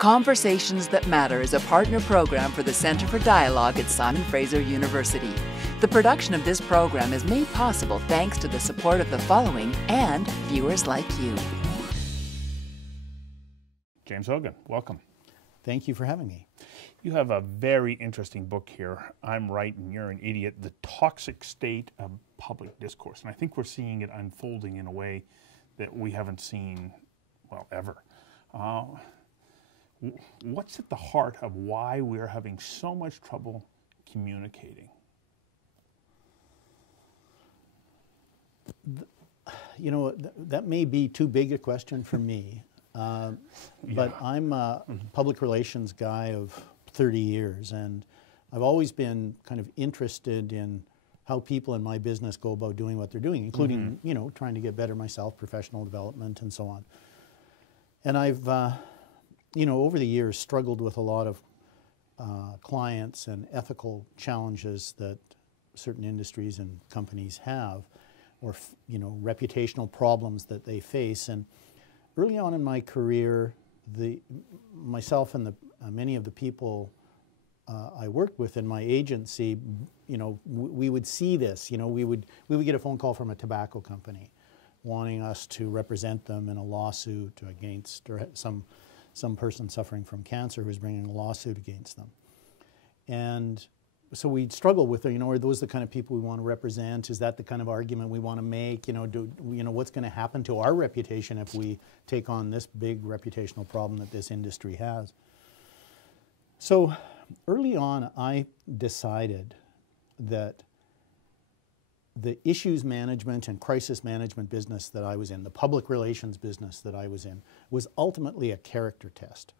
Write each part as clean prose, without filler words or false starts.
Conversations That Matter is a partner program for the Center for Dialogue at Simon Fraser University. The production of this program is made possible thanks to the support of the following and viewers like you. James Hoggan, welcome. Thank you for having me. You have a very interesting book here, I'm Right and You're an Idiot, The Toxic State of Public Discourse. And I think we're seeing it unfolding in a way that we haven't seen, well, ever. What's at the heart of why we're having so much trouble communicating? You know, that may be too big a question for me, but I'm a public relations guy of 30 years, and I've always been kind of interested in how people in my business go about doing what they're doing, including, you know, trying to get better myself, professional development, and so on. And I've, you know, over the years struggled with a lot of clients and ethical challenges that certain industries and companies have, or, you know, reputational problems that they face. And early on in my career, myself and many of the people I worked with in my agency, you know, we would see this. You know, we would get a phone call from a tobacco company wanting us to represent them in a lawsuit against or some person suffering from cancer who's bringing a lawsuit against them. And so we'd struggle with, you know, are those the kind of people we want to represent? Is that the kind of argument we want to make? You know, what's going to happen to our reputation if we take on this big reputational problem that this industry has? So early on, I decided that the issues management and crisis management business that I was in, the public relations business that I was in, was ultimately a character test.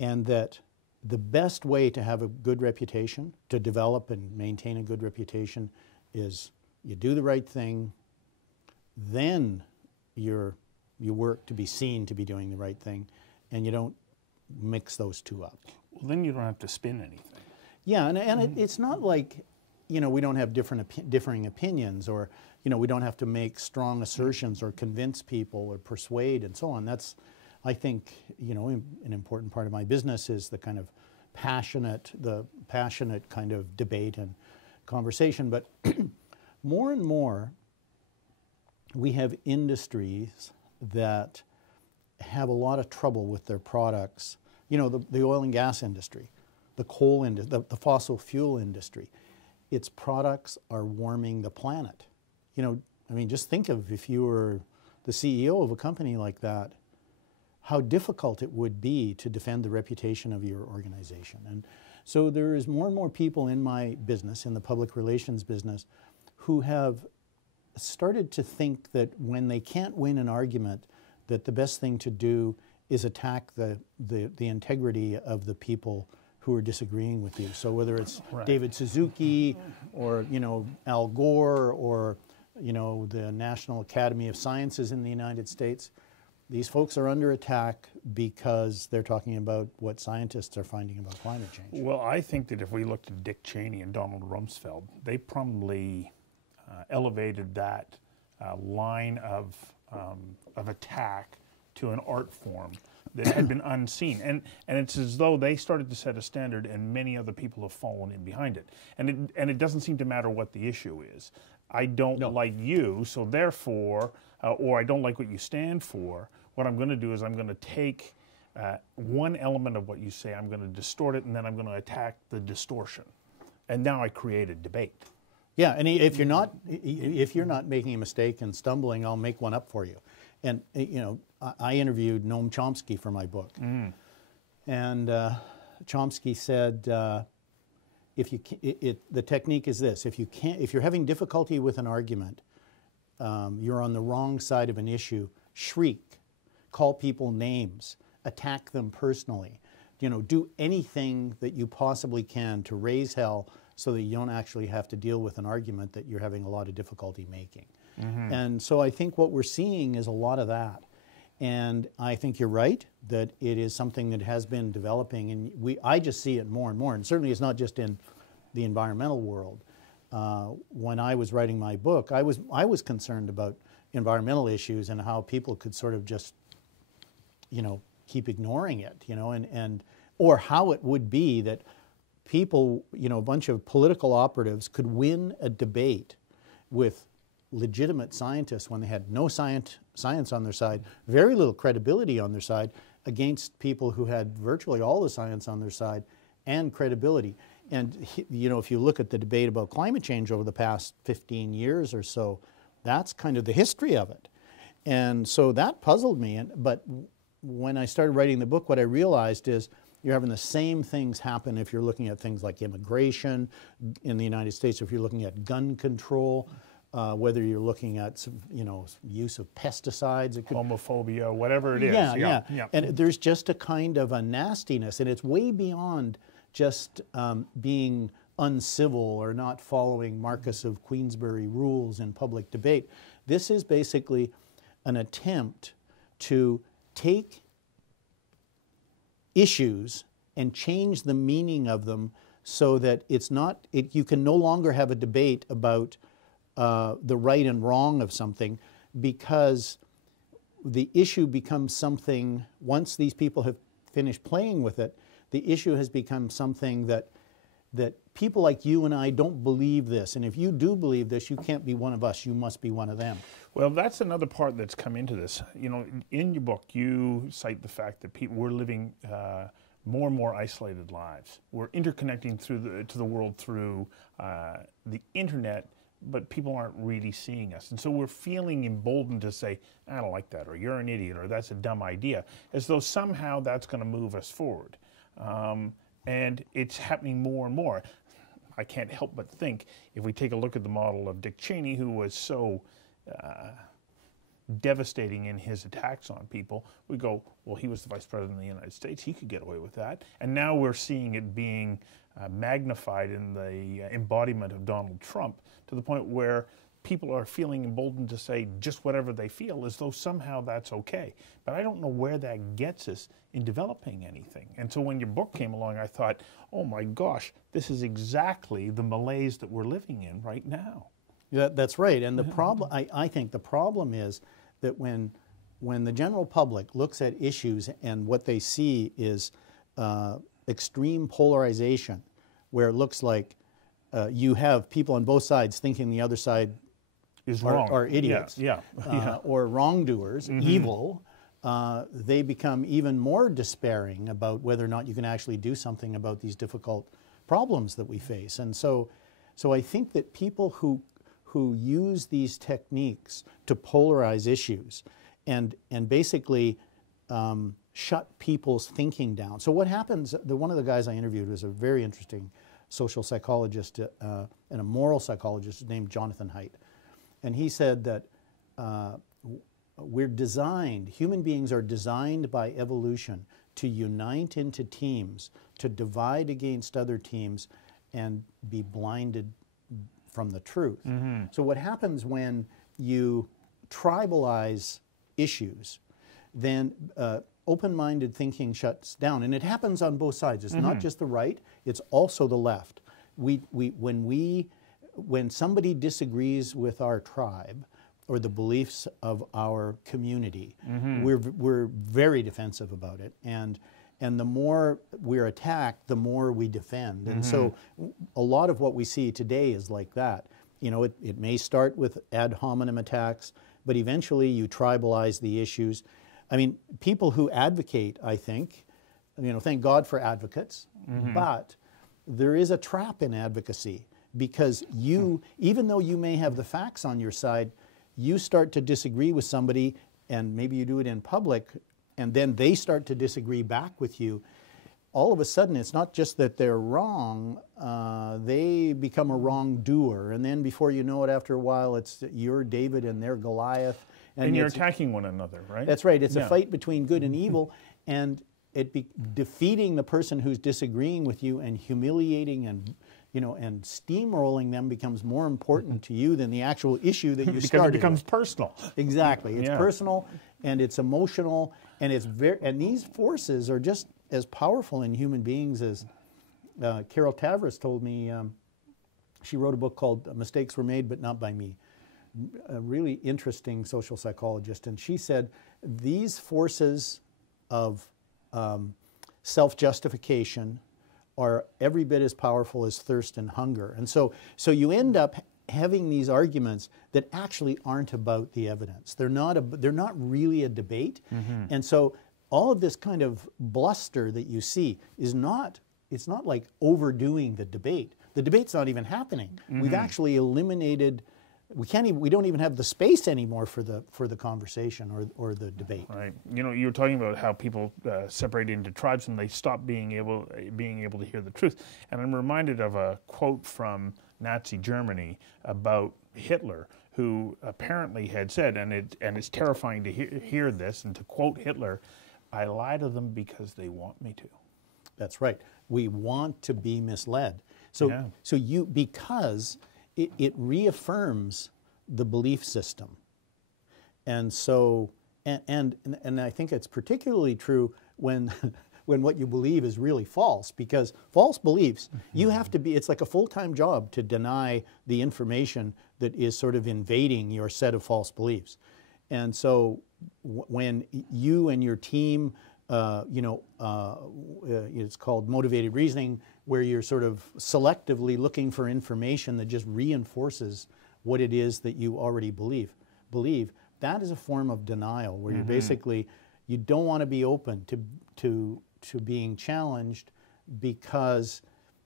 And that the best way to have a good reputation, to develop and maintain a good reputation, is you do the right thing, then you work to be seen to be doing the right thing, and you don't mix those two up. Well, then you don't have to spin anything. Yeah, and it's not like, you know, we don't have differing opinions, or, you know, we don't have to make strong assertions or convince people or persuade and so on. That's, I think, you know, an important part of my business is the kind of passionate kind of debate and conversation. But more and more, we have industries that have a lot of trouble with their products. You know, the oil and gas industry, the coal industry, the fossil fuel industry. Its products are warming the planet. You know, I mean, just think of if you were the CEO of a company like that, how difficult it would be to defend the reputation of your organization. And so there is more and more people in my business, in the public relations business, who have started to think that when they can't win an argument, that the best thing to do is attack the integrity of the people who are disagreeing with you. So whether it's David Suzuki or, you know, Al Gore or, you know, the National Academy of Sciences in the United States, these folks are under attack because they're talking about what scientists are finding about climate change. Well, I think that if we looked at Dick Cheney and Donald Rumsfeld, they probably elevated that line of attack to an art form that had been unseen. And it's as though they started to set a standard and many other people have fallen in behind it. And it doesn't seem to matter what the issue is. I don't like you, so therefore, or I don't like what you stand for. What I'm going to do is I'm going to take one element of what you say, I'm going to distort it, and then I'm going to attack the distortion. And now I create a debate. Yeah, and if you're not making a mistake and stumbling, I'll make one up for you. And, you know, I interviewed Noam Chomsky for my book. And Chomsky said, the technique is this: if you're having difficulty with an argument, you're on the wrong side of an issue, shriek, call people names, attack them personally. You know, do anything that you possibly can to raise hell so that you don't actually have to deal with an argument that you're having a lot of difficulty making. And so I think what we're seeing is a lot of that. And I think you're right that it is something that has been developing, and I just see it more and more. And certainly it's not just in the environmental world. When I was writing my book, I was concerned about environmental issues and how people could sort of just, you know, keep ignoring it, you know, and or how it would be that people, you know, a bunch of political operatives could win a debate with legitimate scientists when they had no science on their side, very little credibility on their side, against people who had virtually all the science on their side and credibility. And, you know, if you look at the debate about climate change over the past 15 years or so, that's kind of the history of it. And so that puzzled me. But when I started writing the book, what I realized is you're having the same things happen if you're looking at things like immigration in the United States, if you're looking at gun control, whether you're looking at, you know, use of pesticides. It could, homophobia, whatever it is. Yeah. And there's just a kind of a nastiness, and it's way beyond just being uncivil or not following Marquess of Queensberry rules in public debate. This is basically an attempt to take issues and change the meaning of them so that it's not, you can no longer have a debate about the right and wrong of something, because the issue becomes something, once these people have finished playing with it, the issue has become something that people like you and I don't believe this. And if you do believe this, you can't be one of us. You must be one of them. Well, that's another part that's come into this. You know, in your book, you cite the fact that we're living more and more isolated lives. We're interconnecting to the world through the internet, but people aren't really seeing us. And so we're feeling emboldened to say, I don't like that, or you're an idiot, or that's a dumb idea, as though somehow that's going to move us forward. And it's happening more and more. I can't help but think, if we take a look at the model of Dick Cheney, who was so devastating in his attacks on people, we go, well, he was the Vice President of the United States. He could get away with that. And now we're seeing it being magnified in the embodiment of Donald Trump, to the point where people are feeling emboldened to say just whatever they feel, as though somehow that's okay. But I don't know where that gets us in developing anything. And so when your book came along, I thought, oh my gosh, this is exactly the malaise that we're living in right now. Yeah, that's right. And the problem, I think the problem is that when the general public looks at issues and what they see is extreme polarization, where it looks like you have people on both sides thinking the other side is wrong, are idiots, or wrongdoers, evil, they become even more despairing about whether or not you can actually do something about these difficult problems that we face. And so I think that people who use these techniques to polarize issues and basically shut people's thinking down. So what happens, one of the guys I interviewed was a very interesting social psychologist and a moral psychologist named Jonathan Haidt. And he said that human beings are designed by evolution to unite into teams, to divide against other teams, and be blinded from the truth. So what happens when you tribalize issues, then open-minded thinking shuts down. And it happens on both sides. It's not just the right, it's also the left. When somebody disagrees with our tribe or the beliefs of our community, we're very defensive about it. And the more we're attacked, the more we defend. And so a lot of what we see today is like that. You know, it may start with ad hominem attacks, but eventually you tribalize the issues. I mean, people who advocate, I think, you know, thank God for advocates, but there is a trap in advocacy, because even though you may have the facts on your side, you start to disagree with somebody, and maybe you do it in public, and then they start to disagree back with you. All of a sudden, it's not just that they're wrong, they become a wrongdoer. And then before you know it, after a while, it's you're David and they're Goliath. And you're attacking one another, right? That's right. It's a fight between good and evil, and defeating the person who's disagreeing with you and humiliating and steamrolling them becomes more important to you than the actual issue that you started. Because it becomes personal. Exactly. It's personal, and it's emotional, and and these forces are just as powerful in human beings as Carol Tavris told me. She wrote a book called Mistakes Were Made, But Not by Me. A really interesting social psychologist, and she said these forces of self-justification are every bit as powerful as thirst and hunger. And so you end up having these arguments that actually aren't about the evidence. They're not really a debate. And so all of this kind of bluster that you see is it's not like overdoing the debate. The debate's not even happening. We've actually eliminated, we don't even have the space anymore for the conversation or the debate. Right. You know, you were talking about how people separate into tribes and they stop being able to hear the truth. And I'm reminded of a quote from Nazi Germany about Hitler, who apparently had said, and it's terrifying to hear this, and to quote Hitler, "I lie to them because they want me to." That's right. We want to be misled. Because it reaffirms the belief system. And so, and I think it's particularly true when when what you believe is really false, because false beliefs, you have to be, it's like a full-time job to deny the information that is sort of invading your set of false beliefs. And so when you and your team, it's called motivated reasoning, where you're sort of selectively looking for information that just reinforces what it is that you already believe, that is a form of denial, where you're basically, you don't want to be open to being challenged, because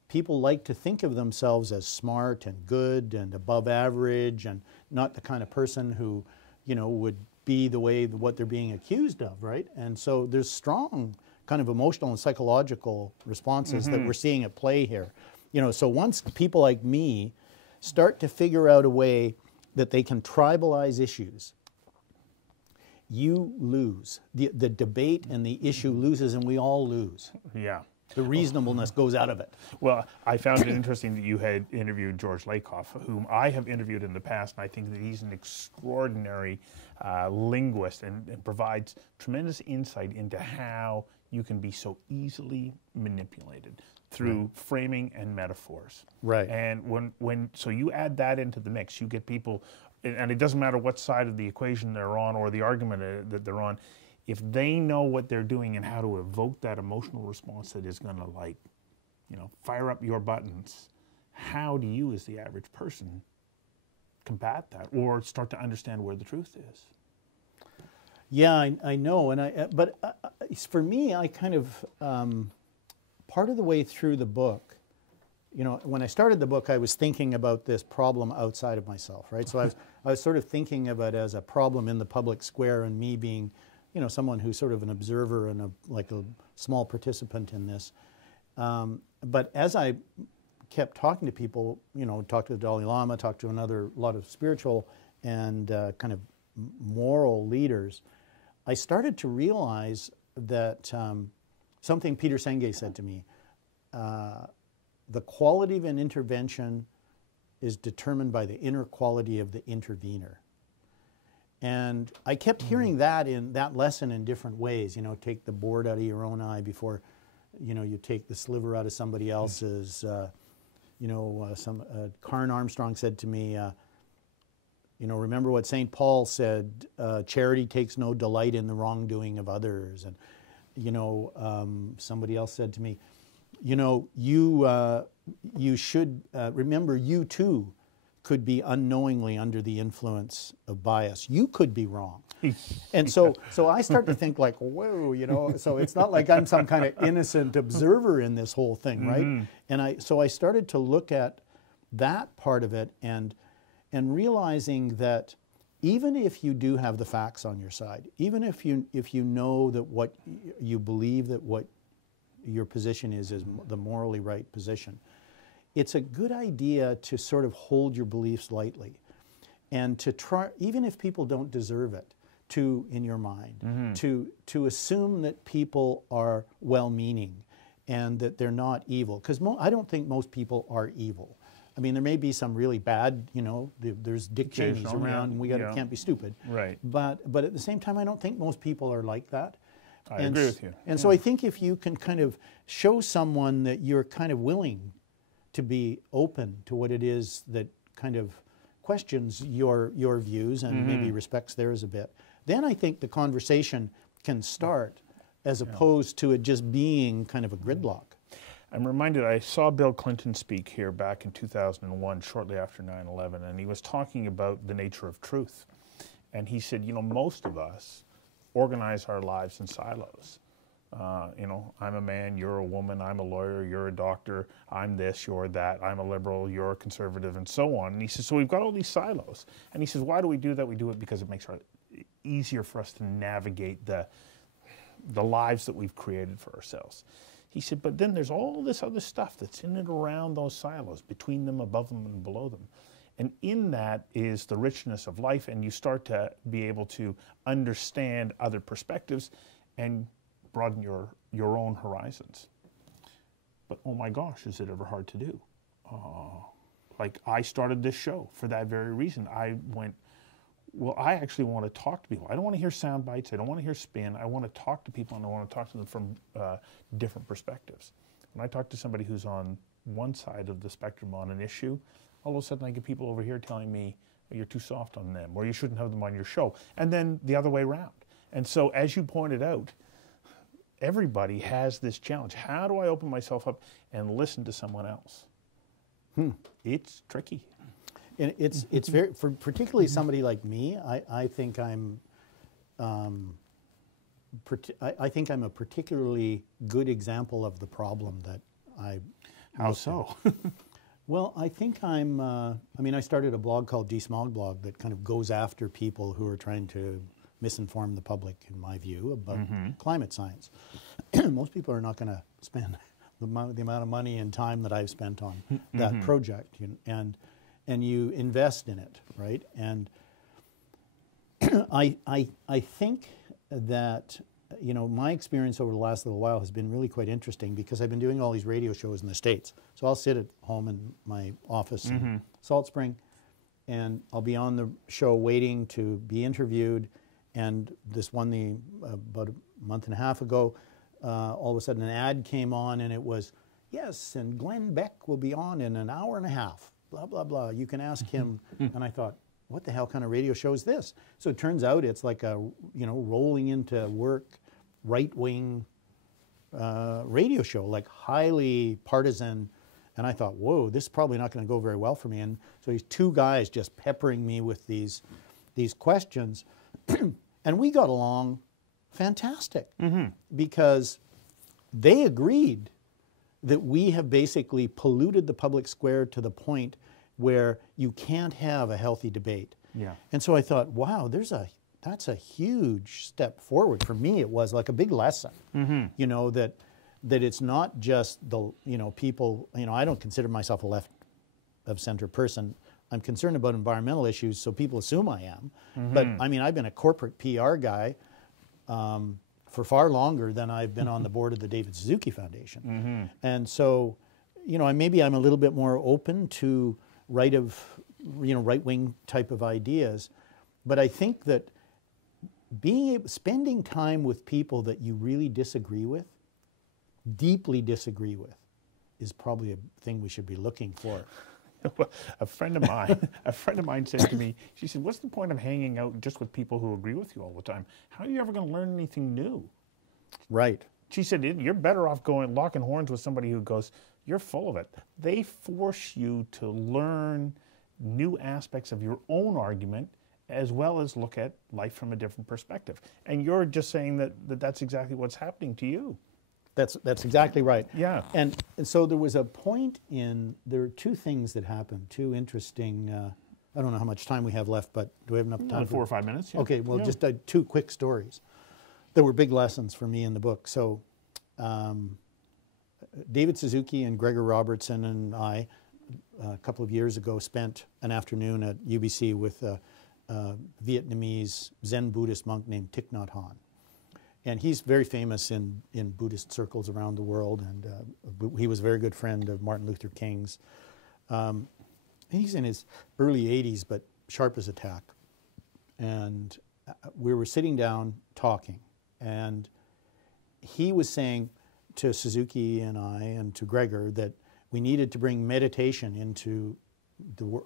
people like to think of themselves as smart and good and above average, and not the kind of person who, would be the way what they're being accused of, right? And so there's strong kind of emotional and psychological responses that we're seeing at play here. So once people like me start to figure out a way that they can tribalize issues, you lose. The debate and the issue loses, and we all lose. Yeah. The reasonableness goes out of it. Well, I found it interesting that you had interviewed George Lakoff, whom I have interviewed in the past, and I think that he's an extraordinary linguist and provides tremendous insight into how you can be so easily manipulated through framing and metaphors. Right. And so you add that into the mix, you get people, and it doesn't matter what side of the equation they're on or the argument that they're on, if they know what they're doing and how to evoke that emotional response that is going to, like, fire up your buttons, how do you, as the average person, combat that or start to understand where the truth is? Yeah, I know, but for me, I kind of part of the way through the book, when I started the book, I was thinking about this problem outside of myself, right? So I was sort of thinking of it as a problem in the public square, and me being, someone who's sort of an observer and like a small participant in this. But as I kept talking to people, talked to the Dalai Lama, talked to a lot of spiritual and kind of moral leaders, I started to realize that something Peter Senge said to me, the quality of an intervention is determined by the inner quality of the intervener. And I kept hearing that lesson in different ways. Take the board out of your own eye before, you take the sliver out of somebody else's. Karen Armstrong said to me, remember what St. Paul said, charity takes no delight in the wrongdoing of others. And, somebody else said to me, you should remember you too could be unknowingly under the influence of bias. You could be wrong. And so I start to think like, whoa, so it's not like I'm some kind of innocent observer in this whole thing, right? And I started to look at that part of it and realizing that even if you do have the facts on your side, even if you know that what you believe that what your position is the morally right position, it's a good idea to sort of hold your beliefs lightly and to try, even if people don't deserve it, in your mind, to assume that people are well-meaning and that they're not evil. Because I don't think most people are evil. I mean, there may be some really bad, there's Dick Cheneys around, and we can't be stupid. Right. But at the same time, I don't think most people are like that. I agree with you. And so I think if you can kind of show someone that you're kind of willing to be open to what it is that kind of questions your views and maybe respects theirs a bit, then I think the conversation can start as opposed to it just being kind of a gridlock. I'm reminded, I saw Bill Clinton speak here back in 2001, shortly after 9/11, and he was talking about the nature of truth. And he said, you know, most of us organize our lives in silos. You know, I'm a man, you're a woman, I'm a lawyer, you're a doctor, I'm this, you're that, I'm a liberal, you're a conservative, and so on. And he says, so we've got all these silos. And he says, why do we do that? We do it because it makes it easier for us to navigate the lives that we've created for ourselves. He said, but then there's all this other stuff that's in and around those silos, between them, above them, and below them. And in that is the richness of life, and you start to be able to understand other perspectives and broaden your own horizons. But oh my gosh, is it ever hard to do? Like, I started this show for that very reason. I went, well, I actually want to talk to people. I don't want to hear sound bites. I don't want to hear spin. I want to talk to people, and I want to talk to them from different perspectives. When I talk to somebody who's on one side of the spectrum on an issue, all of a sudden I get people over here telling me, you're too soft on them, or you shouldn't have them on your show. And then the other way around. And so, as you pointed out, everybody has this challenge. How do I open myself up and listen to someone else? It's tricky. And it's very, for particularly somebody like me, I think I'm a particularly good example of the problem that I. How so? Well, I think I mean, I started a blog called Desmog Blog that kind of goes after people who are trying to misinform the public, in my view, about climate science. Most people are not going to spend the amount of money and time that I've spent on that project, and you invest in it, right? And I think that, you know, my experience over the last little while has been really quite interesting, because I've been doing all these radio shows in the States. So I'll sit at home in my office in Salt Spring, and I'll be on the show waiting to be interviewed. And this one, about a month and a half ago, all of a sudden an ad came on, and it was, yes, and Glenn Beck will be on in an hour and a half, blah, blah, blah. You can ask him. And I thought, what the hell kind of radio show is this? So it turns out it's like a, you know, rolling into work, right-wing radio show, like highly partisan. And I thought, whoa, this is probably not going to go very well for me. And so these two guys just peppering me with these questions. And we got along fantastic, because they agreed that we have basically polluted the public square to the point where you can't have a healthy debate. Yeah. And so I thought, wow, that's a huge step forward. For me, it was like a big lesson, you know, that it's not just the, you know, people, you know, I don't consider myself a left of center person. I'm concerned about environmental issues, so people assume I am. But I mean, I've been a corporate PR guy for far longer than I've been on the board of the David Suzuki Foundation. And so, you know, maybe I'm a little bit more open to right-wing type of ideas. But I think that spending time with people that you really disagree with, deeply disagree with, is probably a thing we should be looking for. A friend of mine said to me, she said, what's the point of hanging out just with people who agree with you all the time? How are you ever going to learn anything new? Right. She said, you're better off locking horns with somebody who goes, you're full of it. They force you to learn new aspects of your own argument, as well as look at life from a different perspective. And you're just saying that's exactly what's happening to you. That's exactly right. Yeah. And so there was a point there are two things that happened, two interesting, I don't know how much time we have left, but do we have enough time? 4 or 5 minutes. Yeah. Okay, well, just two quick stories. There were big lessons for me in the book. So David Suzuki and Gregor Robertson and I, a couple of years ago, spent an afternoon at UBC with a Vietnamese Zen Buddhist monk named Thich Nhat Hanh. And he's very famous in Buddhist circles around the world, and he was a very good friend of Martin Luther King's. He's in his early 80s, but sharp as a tack. And we were sitting down talking, and he was saying to Suzuki and I and to Gregor that we needed to bring meditation into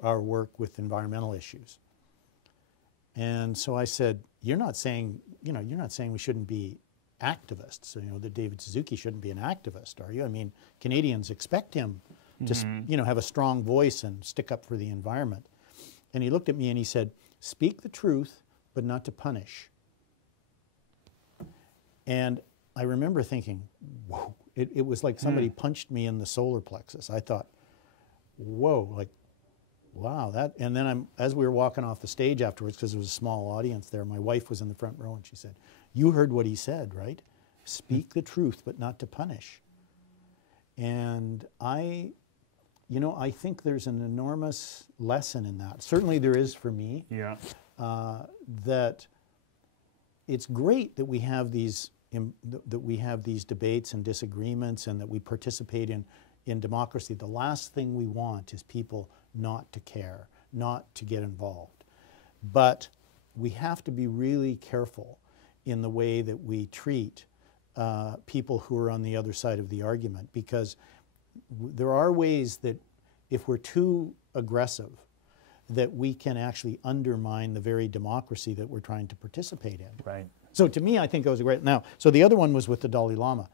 our work with environmental issues. And so I said, you're not saying we shouldn't be activists. You know, that David Suzuki shouldn't be an activist, are you? I mean, Canadians expect him to, you know, have a strong voice and stick up for the environment. And he looked at me and he said, "Speak the truth, but not to punish." And I remember thinking, whoa, it was like somebody punched me in the solar plexus. I thought, whoa, like, wow, that. And then as we were walking off the stage afterwards, because there was a small audience there, my wife was in the front row and she said, "You heard what he said, right? Speak the truth, but not to punish." And I think there's an enormous lesson in that. Certainly there is for me. Yeah. That it's great that we have these debates and disagreements, and that we participate in democracy. The last thing we want is people not to care, not to get involved. But we have to be really careful in the way that we treat people who are on the other side of the argument, because there are ways that if we're too aggressive, that we can actually undermine the very democracy that we're trying to participate in. Right. So to me, I think it was a great. Now, so the other one was with the Dalai Lama,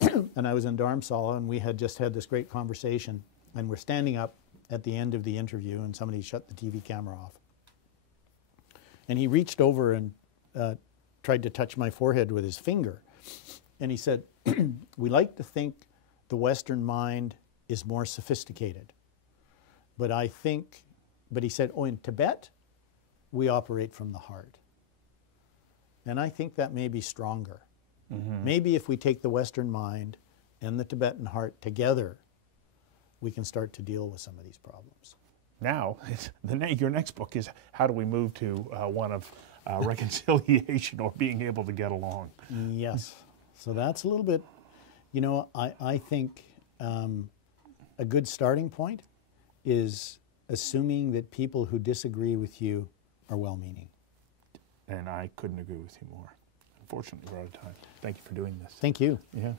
and I was in Dharamsala, and we had just had this great conversation, and we're standing up at the end of the interview, and somebody shut the TV camera off, and he reached over and tried to touch my forehead with his finger, and he said, "We like to think the Western mind is more sophisticated, but he said, oh, in Tibet, we operate from the heart." And I think that may be stronger. Maybe if we take the Western mind and the Tibetan heart together, we can start to deal with some of these problems. Now, your next book is how do we move to one of reconciliation or being able to get along? Yes. So that's a little bit, you know, I think a good starting point is assuming that people who disagree with you are well-meaning. And I couldn't agree with you more. Unfortunately, we're out of time. Thank you for doing this. Thank you. Yeah.